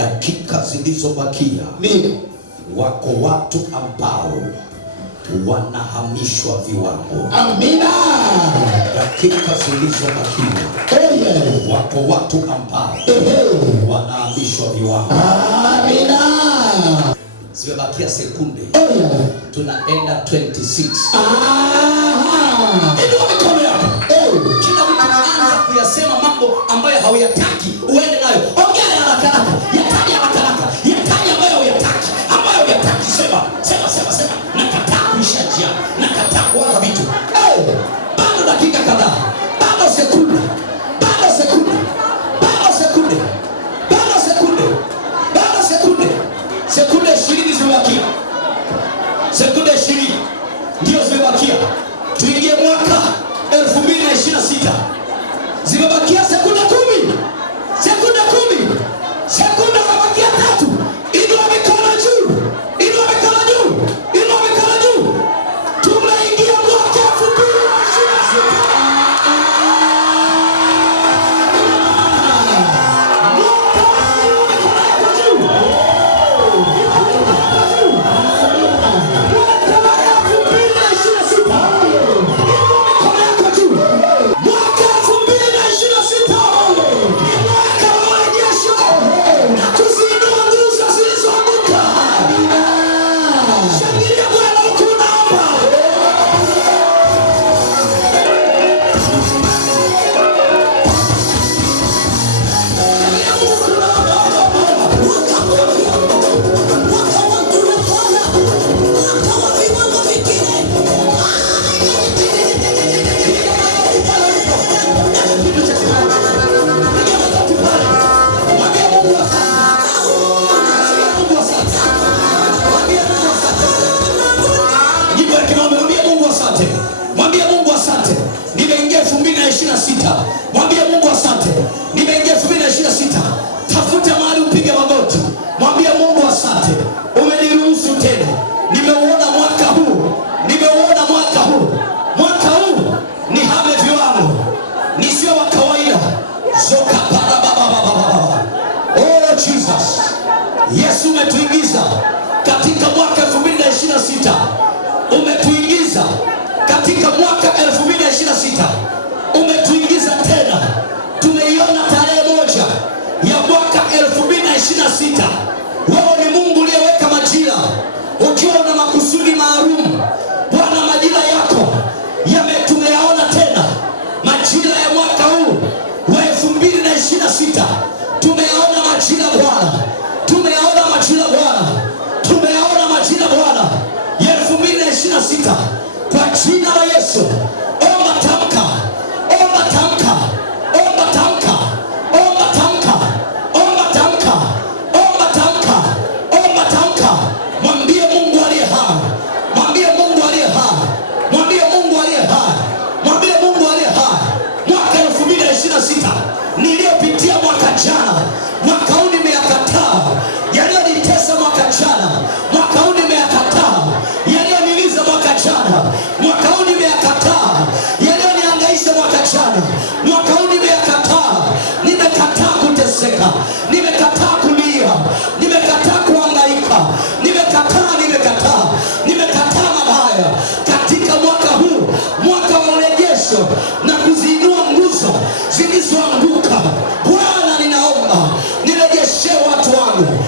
Dakika zilizobakia, wako watu ambao wanahamishwa viwango. Amina. Dakika zilizobakia, wako watu ambao wanahamishwa viwango. Amina. Zimebakia sekunde. Tunaenda 26. Ndio mikono yako. Kila mtu anza kuyasema mambo ambayo hauyataki uende nayo. Ongea haraka haraka. Yataje haraka haraka. Yataje ambayo huyataki. Ambayo huyataki sema. Nakataa kuisha njia. Nakataa kuanza vitu. Bado dakika kadhaa. Bado sekunde. Sekunde 20 zimebakia. Sekunde 20 ndio zimebakia. Tuingie mwaka 2026. Zimebakia sekunde 10. Sekunde zimebakia 3. Inua mikono juu. Tumeingia mwaka 2026. Mwambie Mungu asante. Nimeingia 2026. Mwambie Mungu asante. Nimeingia 2026. Tafuta mahali upige magoti. Mwambie Mungu asante. Umeniruhusu tena. Nimeuona mwaka huu. Mwaka huu ni hame viwango. Ni sio wa kawaida. Zoka para baba. Oh Jesus. Yesu umetuingiza katika mwaka 2026. Umetuingiza katika mwaka 2026. Umetuingiza tena. Tumeiona tarehe moja ya mwaka 2026. Wewe ni Mungu uliyeweka majira ukiwa na makusudi maalum. Bwana, majira yako tumeyaona tena. Majira ya mwaka huu wa 2026 tumeyaona majira Bwana. Tumeyaona Bwana ya 2026. Kwa jina la Yesu, omba tamka. Mwambie Mungu aliye hai. Mwaka 2026 niliyopitia mwaka jana, mwaka huu nimeyakataa. Yaliyonitesa mwaka jana, mwaka huu nimeyakataa. Yaliyoniliza mwaka jana, mwaka huu nimeyakataa. Yaliyonihangaisha mwaka jana, mwaka huu nimeyakataa. Nimekataa kuteseka, nimekataa kulia, nimekataa kuhangaika, nimekataa mabaya. Katika mwaka huu, mwaka wa urejesho na kuziinua nguzo zilizoanguka, Bwana ninaomba nirejeshe watu wangu.